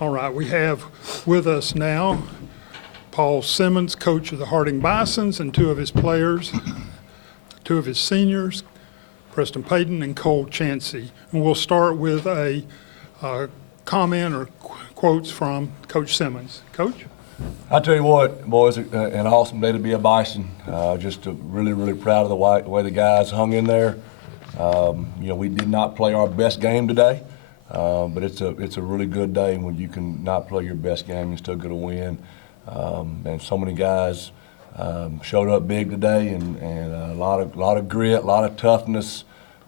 All right, we have with us now Paul Simmons, coach of the Harding Bisons, and two of his players, two of his seniors, Preston Payton and Cole Chansey. And we'll start with a comment or quotes from Coach Simmons. Coach? I tell you what, boys, an awesome day to be a Bison. Just really, really proud of the way the guys hung in there. We did not play our best game today, but it's a really good day when you can not play your best game and still get a win. And so many guys showed up big today, and a lot of grit, a lot of toughness.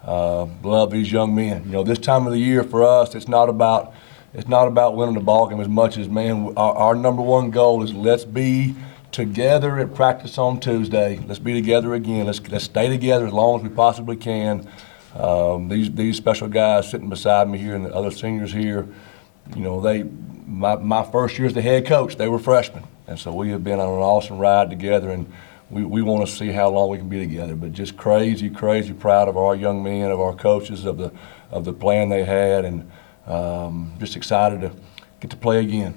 Love these young men. This time of the year for us, it's not about winning the ball game as much as, man, our number one goal is let's be together at practice on Tuesday. Let's be together again. Let's stay together as long as we possibly can. These special guys sitting beside me here and the other seniors here, my first year as the head coach, they were freshmen. And so we have been on an awesome ride together, and we want to see how long we can be together. But just crazy, crazy proud of our young men, of our coaches, of the plan they had, and just excited to get to play again.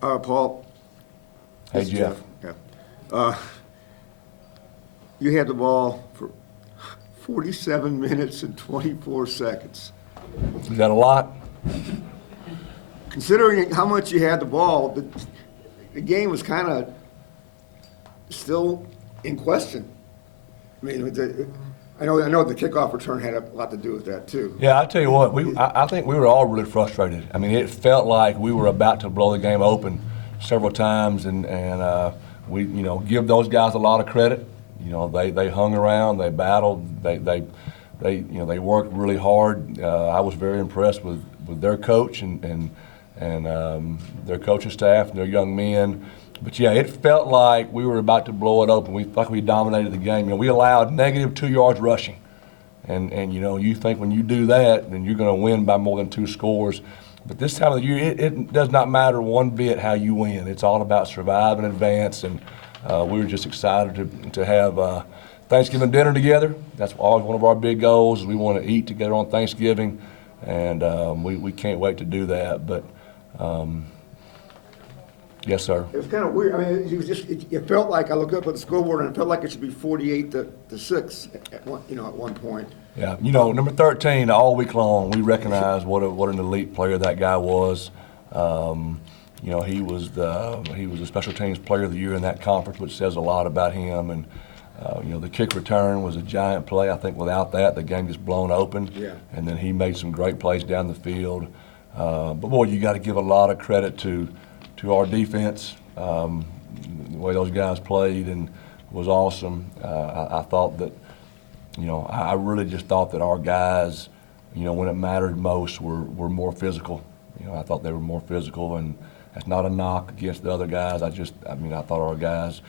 Paul. Hey, Jeff. Yeah. You had the ball for 47 minutes and 24 seconds. Is that a lot? Considering how much you had the ball, the game was kind of still in question. I mean, I know the kickoff return had a lot to do with that too. Yeah, I tell you what, I think we were all really frustrated. I mean, it felt like we were about to blow the game open several times, and we give those guys a lot of credit. They hung around, they battled, they worked really hard. I was very impressed with their coach and their coaching staff and their young men. But yeah, it felt like we were about to blow it open. We felt like we dominated the game. We allowed negative 2 yards rushing. And you think when you do that, then you're going to win by more than 2 scores. But this time of the year, it does not matter one bit how you win. It's all about survive and advance. And we were just excited to have Thanksgiving dinner together. That's always one of our big goals. We want to eat together on Thanksgiving. And we can't wait to do that. But yes, sir. It was kind of weird. I mean, it felt like I looked up at the scoreboard and it felt like it should be 48-6 at one point. Yeah, number 13 all week long, we recognize what an elite player that guy was. He was the special teams player of the year in that conference, which says a lot about him. And the kick return was a giant play. I think without that, the game just blown open. Yeah. And then he made some great plays down the field. But boy, you got to give a lot of credit to our defense. The way those guys played and was awesome. I thought that, I really just thought that our guys, when it mattered most, were more physical. I thought they were more physical, and that's not a knock against the other guys. I thought our guys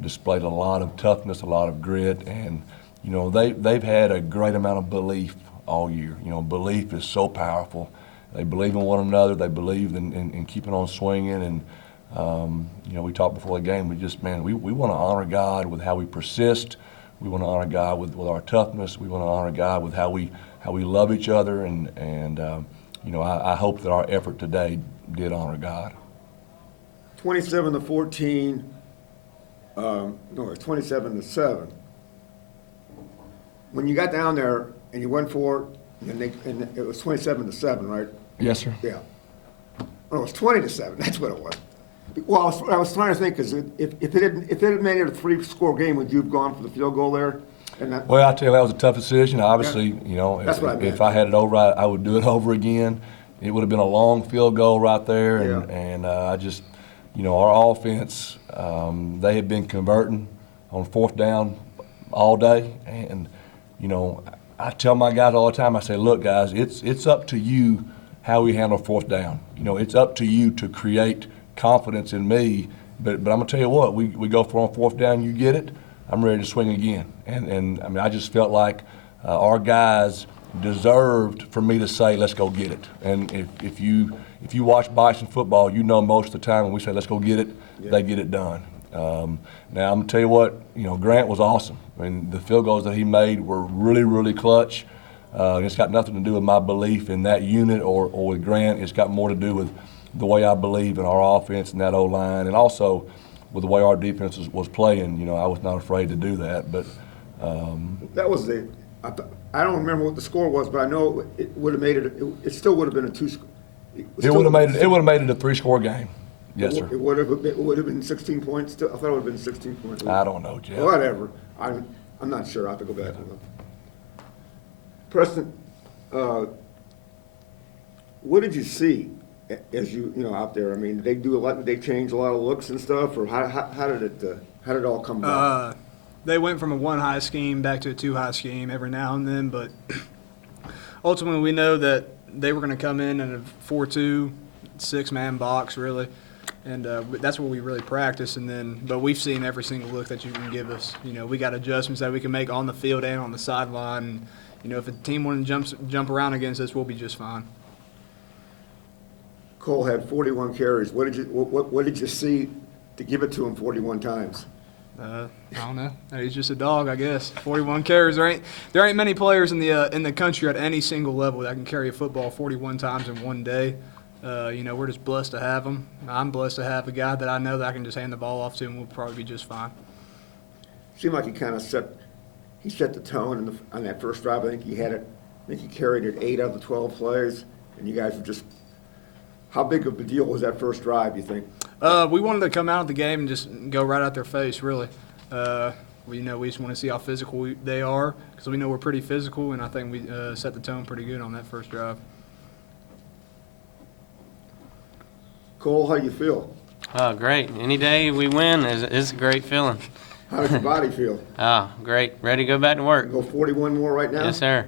displayed a lot of toughness, a lot of grit, and they've had a great amount of belief all year. Belief is so powerful. They believe in one another. They believe in keeping on swinging. And, we talked before the game. We want to honor God with how we persist. We want to honor God with our toughness. We want to honor God with how we love each other. And I hope that our effort today did honor God. 27-14. No, it's 27-7. When you got down there and you went for it, and it was 27-7, right? Yes, sir. Yeah. Well, it was 20-7. That's what it was. Well, I was trying to think, because if it had made it a 3-score game, would you have gone for the field goal there? Well, I tell you, that was a tough decision. Obviously, That's what I meant. if I had it over, I would do it over again. It would have been a long field goal right there, and I just, our offense, they had been converting on 4th down all day, and I tell my guys all the time, I say, look, guys, it's up to you how we handle 4th down. It's up to you to create confidence in me. But I'm gonna tell you what, we go for on 4th down, you get it, I'm ready to swing again. And I just felt like our guys deserved for me to say, let's go get it. And if you watch Bison football, most of the time when we say let's go get it, they get it done. Now I'm gonna tell you what, Grant was awesome. The field goals that he made were really, really clutch. It's got nothing to do with my belief in that unit or with Grant. It's got more to do with the way I believe in our offense and that O-line, and also with the way our defense was playing. You know, I was not afraid to do that. But That was I don't remember what the score was, but I know it would have made it. It still would have been a two-score. it would have made it. It would have made it a 3-score game. Yes, sir. It would have been 16 points. Still, I thought it would have been 16 points. I don't know, Jeff. Whatever. I'm not sure. I have to go back and look. Preston, what did you see as you out there? I mean, did they do a lot? Did they change a lot of looks and stuff, or how did it all come about? They went from a 1-high scheme back to a 2-high scheme every now and then, but ultimately we know that they were going to come in a 4-2, 6-man box, really, and that's what we really practice. But we've seen every single look that you can give us. You know, we got adjustments that we can make on the field and on the sideline. And, you know, if a team wants to jump around against us, we'll be just fine. Cole had 41 carries. What did you see to give it to him 41 times? I don't know. He's just a dog, I guess. 41 carries. There ain't many players in the country at any single level that can carry a football 41 times in one day. You know, we're just blessed to have him. I'm blessed to have a guy that I know that I can just hand the ball off to, and we'll probably be just fine. Seemed like he kind of set the tone on that first drive. I think he carried it 8 out of the 12 plays, and you guys were just. How big of a deal was that first drive, you think? We wanted to come out of the game and just go right out their face, really. We just want to see how physical they are, because we know we're pretty physical, and I think we set the tone pretty good on that first drive. Cole, how do you feel? Oh, great. Any day we win is a great feeling. How does your body feel? Oh, great. Ready to go back to work. Go 41 more right now? Yes, sir.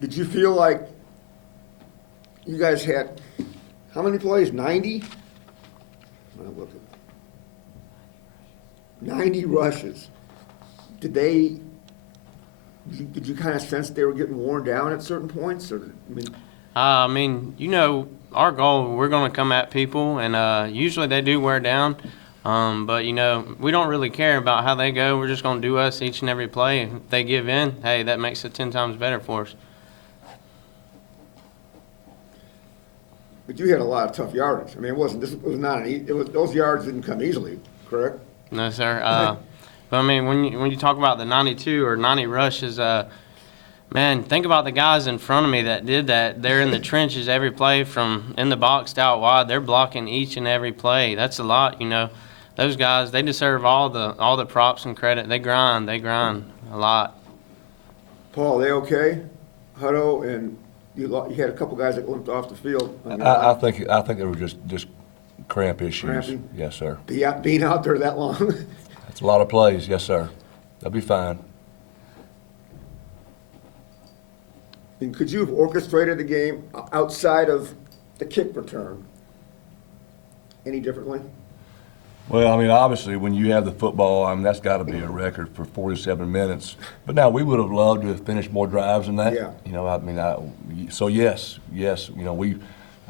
Did you feel like you guys had, how many plays? 90? 90 rushes. Did you kind of sense they were getting worn down at certain points? Or, our goal, we're going to come at people, and usually they do wear down. But, we don't really care about how they go. We're just going to do us each and every play. If they give in, hey, that makes it 10 times better for us. But you had a lot of tough yardage. I mean, those yards didn't come easily, correct? No, sir. But, when you talk about the 92 or 90 rushes, man, think about the guys in front of me that did that. They're in the trenches every play from in the box to out wide. They're blocking each and every play. That's a lot, Those guys, they deserve all the props and credit. They grind a lot. Paul, they okay? Hutto and you had a couple guys that limped off the field. I think they were just cramp issues. Cramping? Yes, sir. Being out there that long. That's a lot of plays. Yes, sir. They'll be fine. And could you have orchestrated the game outside of the kick return any differently? Well, obviously, when you have the football, that's got to be a record for 47 minutes. But now we would have loved to have finished more drives than that. Yeah. So yes,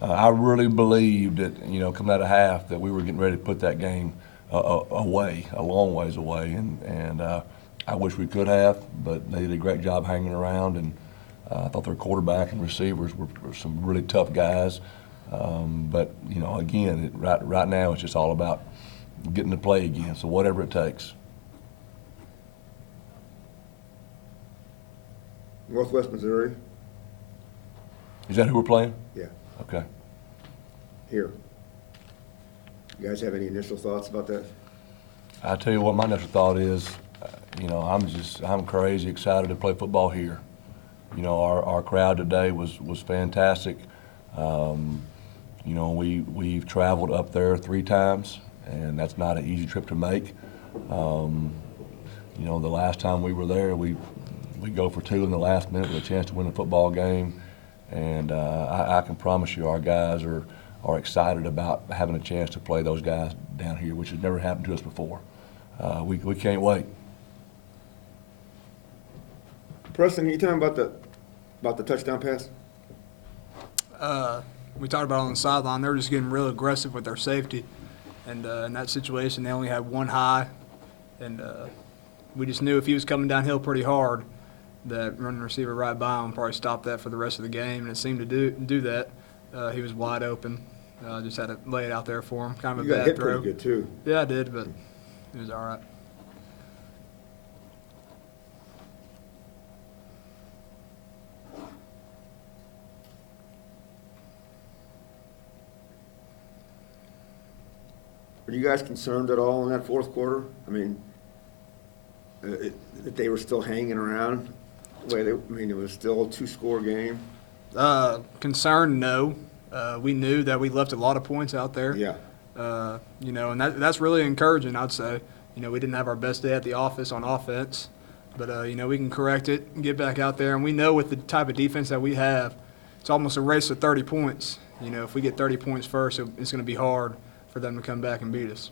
I really believed that, coming out of half, that we were getting ready to put that game away, a long ways away, and I wish we could have, but they did a great job hanging around, and I thought their quarterback and receivers were some really tough guys. But again, right now it's just all about getting to play again, so whatever it takes. Northwest Missouri? Is that who we're playing? Yeah, Okay. here. You guys have any initial thoughts about that? I tell you what, my initial thought is, I'm crazy excited to play football here. Our crowd today was fantastic. We've traveled up there 3 times, and that's not an easy trip to make. The last time we were there, we go for 2 in the last minute with a chance to win a football game, and I can promise you our guys are excited about having a chance to play those guys down here, which has never happened to us before. We can't wait. Preston, can you tell me about the touchdown pass? We talked about it on the sideline. They were just getting real aggressive with their safety. And in that situation, they only had 1 high. And we just knew if he was coming downhill pretty hard, that running receiver right by him probably stopped that for the rest of the game, and it seemed to do that. He was wide open. Just had to lay it out there for him. Kind of You a got bad hit throw. pretty good, too. Yeah, I did, but it was all right. Are you guys concerned at all in that fourth quarter? I mean, that they were still hanging around? It was still a two-score game? Concerned, no. We knew that we left a lot of points out there. Yeah. And that's really encouraging, I'd say. We didn't have our best day at the office on offense, but, we can correct it and get back out there. And we know with the type of defense that we have, it's almost a race to 30 points. If we get 30 points first, it's going to be hard for them to come back and beat us.